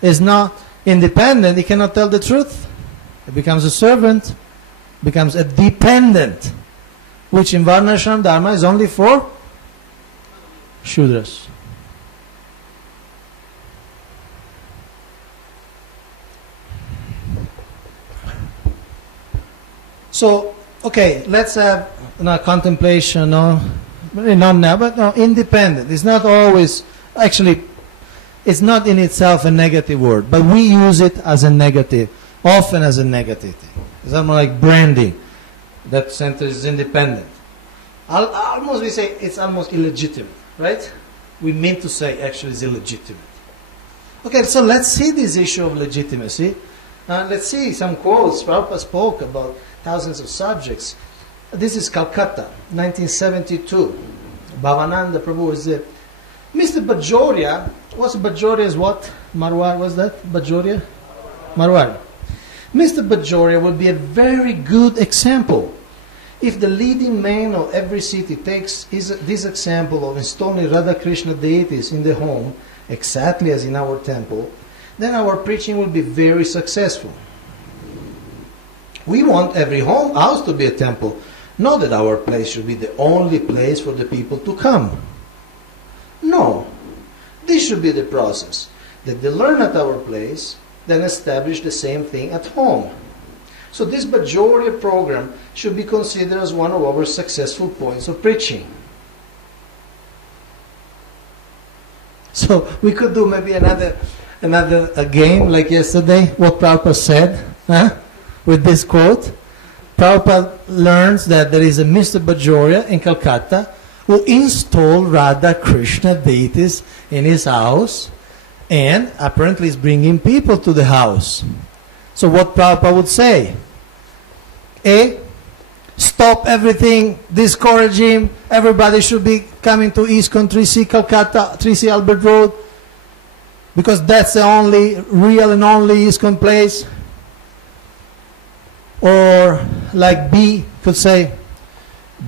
Is not independent, he cannot tell the truth. He becomes a servant, becomes a dependent, which in Varnashram Dharma is only for Shudras. So, okay, let's have contemplation, not now, but no, independent. It's not always, actually, it's not in itself a negative word, but we use it as a negative, often as a negative thing. It's almost like branding. That center is independent. Almost we say it's almost illegitimate, right? We mean to say actually it's illegitimate. Okay, so let's see this issue of legitimacy. Let's see some quotes. Prabhupada spoke about thousands of subjects. This is Calcutta, 1972. Bhavananda Prabhu is it. Mr. Bajoria, Bajoria is what? Marwar, was that? Bajoria? Marwar. Mr. Bajoria would be a very good example. If the leading man of every city takes this example of installing Radha Krishna deities in the home, exactly as in our temple, then our preaching will be very successful. We want every house to be a temple, not that our place should be the only place for the people to come. No, this should be the process, that they learn at our place, then establish the same thing at home. So this Bajoria program should be considered as one of our successful points of preaching. So we could do maybe another game like yesterday, what Prabhupada said, with this quote. Prabhupada learns that there is a Mr. Bajoria in Calcutta who installed Radha Krishna deities in his house and apparently is bringing people to the house. So what Prabhupada would say? A, stop everything, discourage him, everybody should be coming to ISKCON 3C Calcutta, 3C Albert Road, because that's the only real and only ISKCON place. Or like B could say,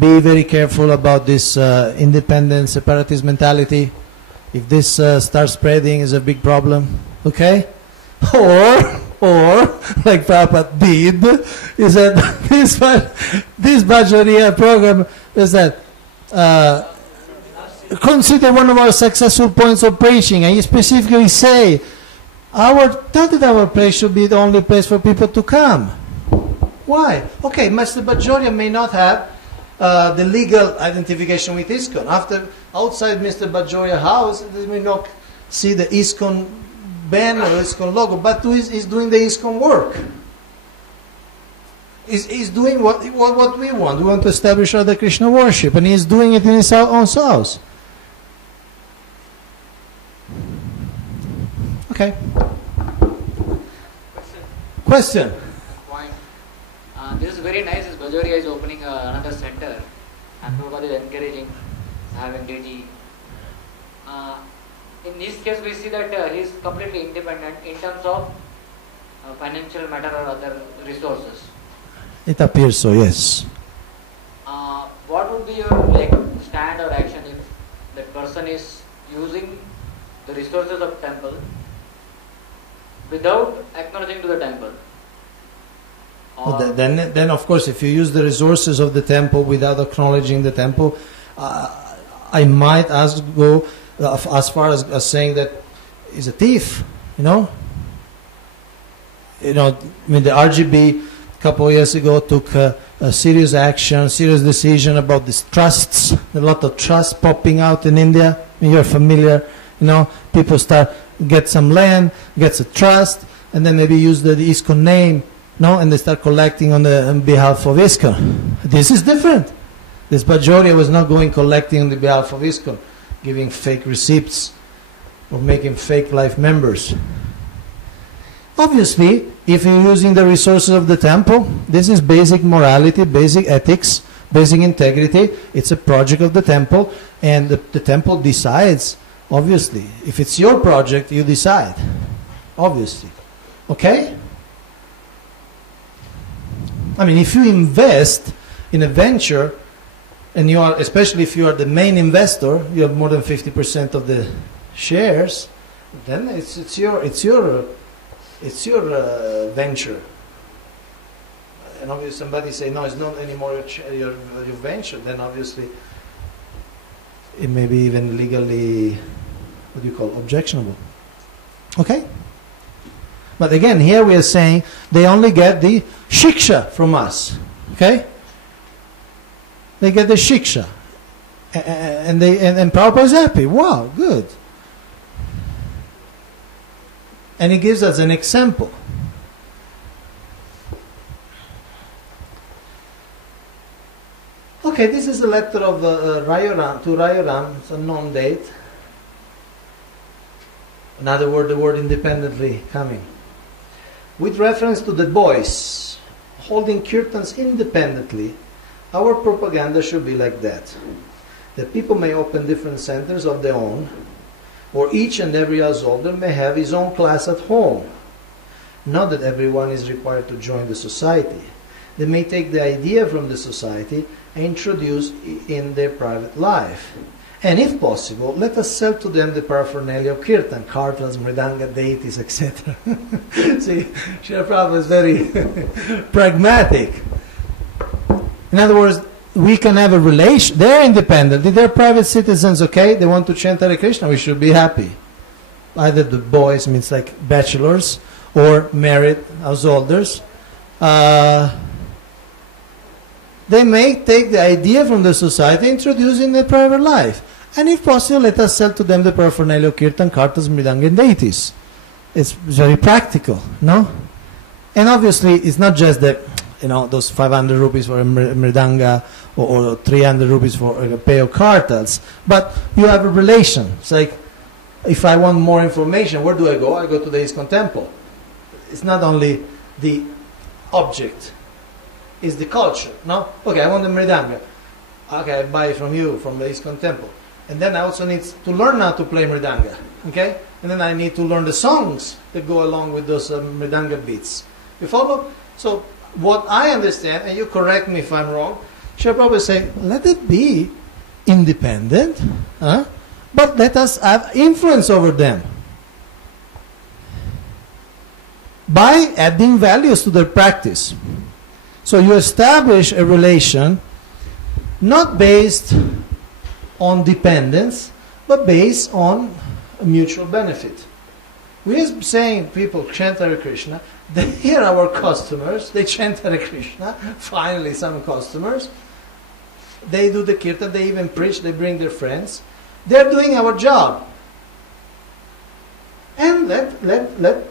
be very careful about this independent separatist mentality. If this starts spreading, is a big problem. Okay? Or like Prabhupada did, is that this Bajoria program is that consider one of our successful points of preaching, and you specifically say, not that our place should be the only place for people to come. Why? Okay, Mr. Bajoria may not have the legal identification with ISKCON. Outside Mr. Bajoria's house, they may not see the ISKCON banner or ISKCON logo, but he's doing the ISKCON work. He's doing what we want. We want to establish Radha Krishna worship, and he's doing it in his own house. Okay. Question. This is very nice. Bajoria is opening another center, and nobody is encouraging having DG. In this case, we see that he is completely independent in terms of financial matter or other resources. It appears so, yes. What would be your stand or action if that person is using the resources of temple without acknowledging to the temple? Then of course, if you use the resources of the temple without acknowledging the temple, I might go as far as saying that he's a thief. I mean, the RGB a couple of years ago took a serious action, serious decision about these trusts. A lot of trusts popping out in India. I mean, you're familiar. People get some land, gets a trust, and then maybe use the ISKCON name. And they start collecting on behalf of ISKCON. This is different. This Bajoria was not going collecting on the behalf of ISKCON, giving fake receipts or making fake life members. Obviously, if you're using the resources of the temple, this is basic morality, basic ethics, basic integrity. It's a project of the temple, and the temple decides, obviously. If it's your project, you decide. Obviously. Okay? I mean, if you invest in a venture, and you are, especially if you are the main investor, you have more than 50% of the shares, then it's your venture. And obviously somebody say, no, it's not anymore your venture, then obviously it may be even legally, what do you call, objectionable. Okay? But again, here we are saying they only get the shiksha from us. Okay? They get the shiksha. And Prabhupada is happy. Wow, good. And he gives us an example. Okay, this is a letter of Rayoram to Rayoram. It's a known date. Another word, the word independently coming. With reference to the boys holding kirtans independently, our propaganda should be like that. That people may open different centers of their own, or each and every householder may have his own class at home. Not that everyone is required to join the society. They may take the idea from the society and introduce in their private life. And if possible, let us sell to them the paraphernalia of kirtan, kartals, mridanga, deities, etc. See, Srila Prabhupada is very pragmatic. In other words, we can have a relation. They're independent. They're private citizens, okay? They want to chant Hare Krishna, we should be happy. Either the boys, means like bachelors, or married householders. They may take the idea from the society, introduce in their private life. And if possible, let us sell to them the paraphernalia of kirtan, kartas, mridanga, and deities. It's very practical, no? And obviously, it's not just that, those 500 rupees for a mridanga or 300 rupees for a pair of kartals. But you have a relation. It's like, if I want more information, where do I go? I go to the ISKCON temple. It's not only the object. Is the culture, no? Okay, I want the mridanga. Okay, I buy it from you, from the ISKCON temple. And then I also need to learn how to play mridanga, okay? And then I need to learn the songs that go along with those mridanga beats. You follow? So, what I understand, and you correct me if I'm wrong, Srila Prabhupada is saying, let it be independent, but let us have influence over them. By adding values to their practice. So you establish a relation not based on dependence, but based on a mutual benefit. We are saying people chant Hare Krishna, they are our customers, they chant Hare Krishna, finally some customers. They do the kirtan, they even preach, they bring their friends. They are doing our job. And let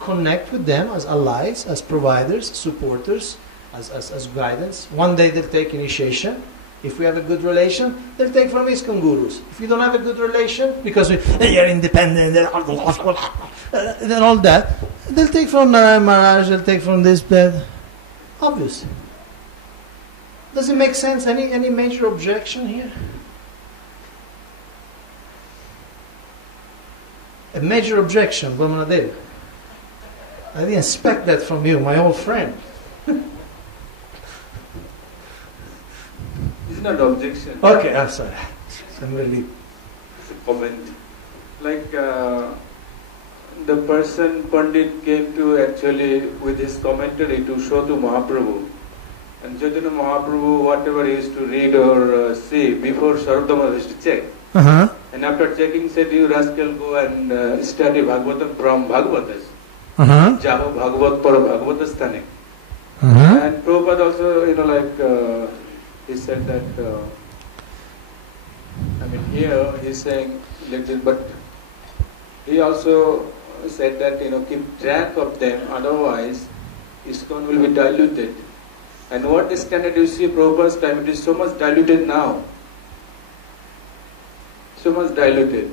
connect with them as allies, as providers, supporters, as guidance. One day they'll take initiation. If we have a good relation, they'll take from ISKCON gurus. If we don't have a good relation, because you're independent, and all that, they'll take from Narayan Maharaj, they'll take from this, that. Obviously. Does it make sense? Any major objection here? A major objection, Vamanadev. I didn't expect that from you, my old friend. It's not objection. Okay, I'm sorry. I'm really... It's a comment. Like the person Pandit came to actually with his commentary to show to Mahaprabhu. And Chaitanya Mahaprabhu, whatever he used to read or see, before Saradama used to check. And after checking said, you rascal, go and study Bhagavatam from Bhagavatas. Jaho Bhagavat para Bhagavatastane. And Prabhupada also, he said that, here he's saying, but he also said that, keep track of them, otherwise ISKCON will be diluted. And what is standard you see Prabhupada's time, it is so much diluted now. So much diluted.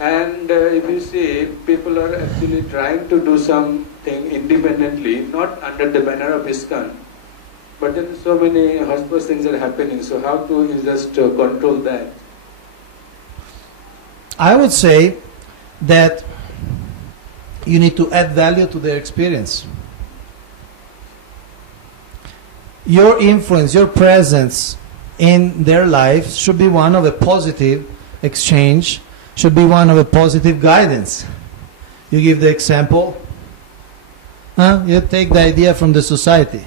And if you see, people are actually trying to do something independently, not under the banner of ISKCON. But then so many hush-hush things are happening, so how to you just control that? I would say that you need to add value to their experience. your influence, your presence in their lives should be one of a positive exchange, should be one of a positive guidance. You give the example, you take the idea from the society.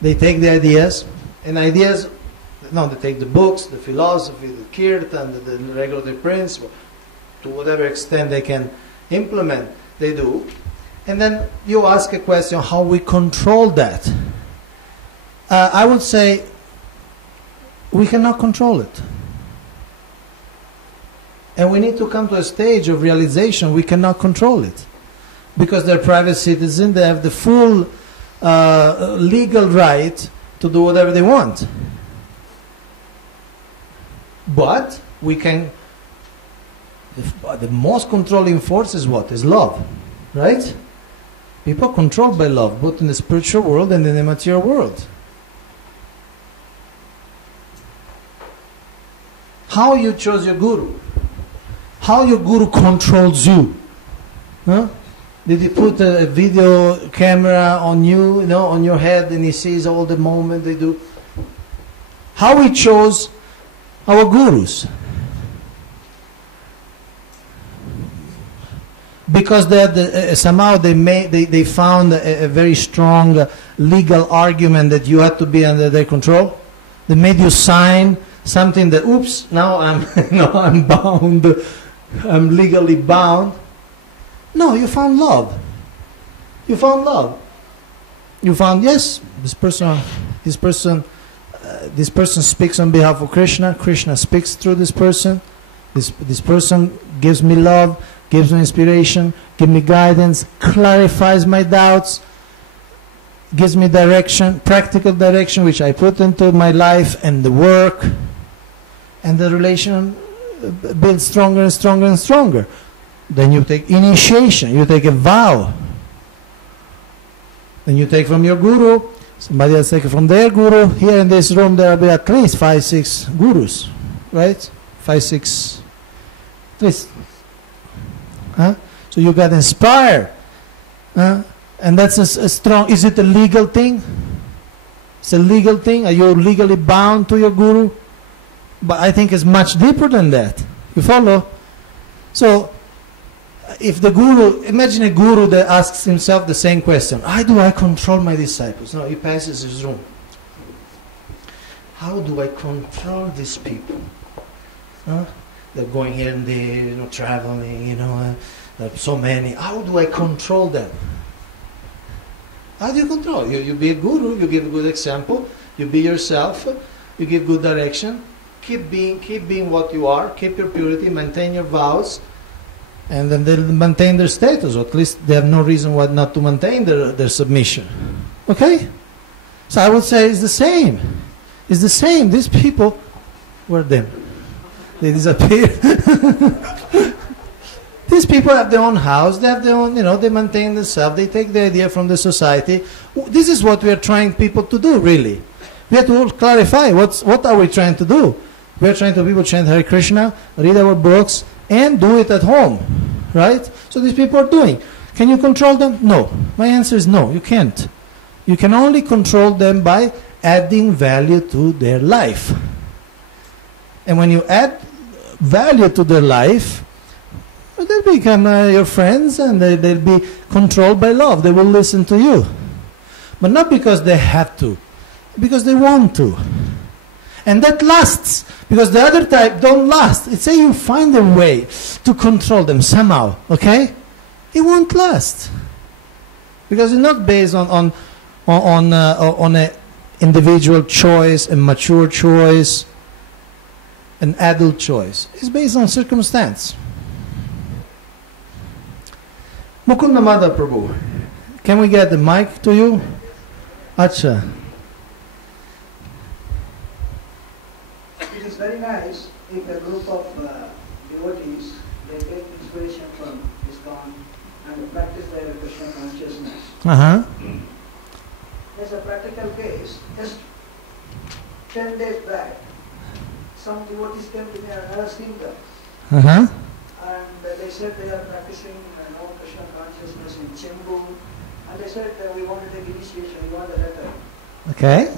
They take the ideas, and ideas, no, they take the books, the philosophy, the kirtan, the regulatory principle, to whatever extent they can implement, they do. And then you ask a question, how we control that? I would say, we cannot control it. And we need to come to a stage of realization we cannot control it. Because they're private citizens, they have the full legal right to do whatever they want. But we can, the most controlling force is what? Is love. Right? People are controlled by love, both in the spiritual world and in the material world. How you chose your guru? How your guru controls you? Huh? Did he put a video camera on you, on your head, and he sees all the movement they do? How we chose our gurus? Because somehow they found a very strong legal argument that you had to be under their control. They made you sign something that, oops, now I'm bound, I'm legally bound. No, you found love. You found love. You found, yes, this person speaks on behalf of Krishna. Krishna speaks through this person. This person gives me love, gives me inspiration, gives me guidance, clarifies my doubts, gives me direction, practical direction, which I put into my life and the work, and the relation builds stronger and stronger and stronger. Then you take initiation, you take a vow. Then you take from your guru, somebody else take it from their guru. Here in this room there will be at least 5-6 gurus, right? 5-6, at least. Huh? So you got inspired. And that's a strong, is it a legal thing? It's a legal thing? Are you legally bound to your guru? But I think it's much deeper than that. You follow? So, if the guru, imagine a guru that asks himself the same question. How do I control my disciples? No, he passes his room. How do I control these people? Huh? They're going here and there, traveling, there are so many. How do I control them? How do you control? You be a guru, you give a good example, you be yourself, you give good direction, keep being what you are, keep your purity, maintain your vows, and then they'll maintain their status, or at least they have no reason why not to maintain their submission. Okay? So I would say it's the same. It's the same. These people, where are them? They disappear. These people have their own house, they have their own, they maintain themselves, they take the idea from the society. This is what we are trying people to do, really. We have to clarify what are we trying to do. We are trying to people chant Hare Krishna, read our books, and do it at home, right? So these people are doing. Can you control them? No. My answer is no, you can't. You can only control them by adding value to their life. And when you add value to their life, they'll become your friends, and they'll be controlled by love. They will listen to you. But not because they have to, because they want to. And that lasts, because the other type don't last. It's say you find a way to control them somehow, okay? It won't last. Because it's not based on an individual choice, a mature choice, an adult choice. It's based on circumstance. Mukunda Mada Prabhu, can we get the mic to you? Acha. It is very nice if a group of devotees, they take inspiration from ISKCON and practice their Krishna consciousness. Uh-huh. There's a practical case. Just 10 days back, some devotees came to me and I was seeing them. Uh-huh. And they said they are practicing Krishna consciousness in Chembu. And they said we want to take initiation, we want a letter. Okay?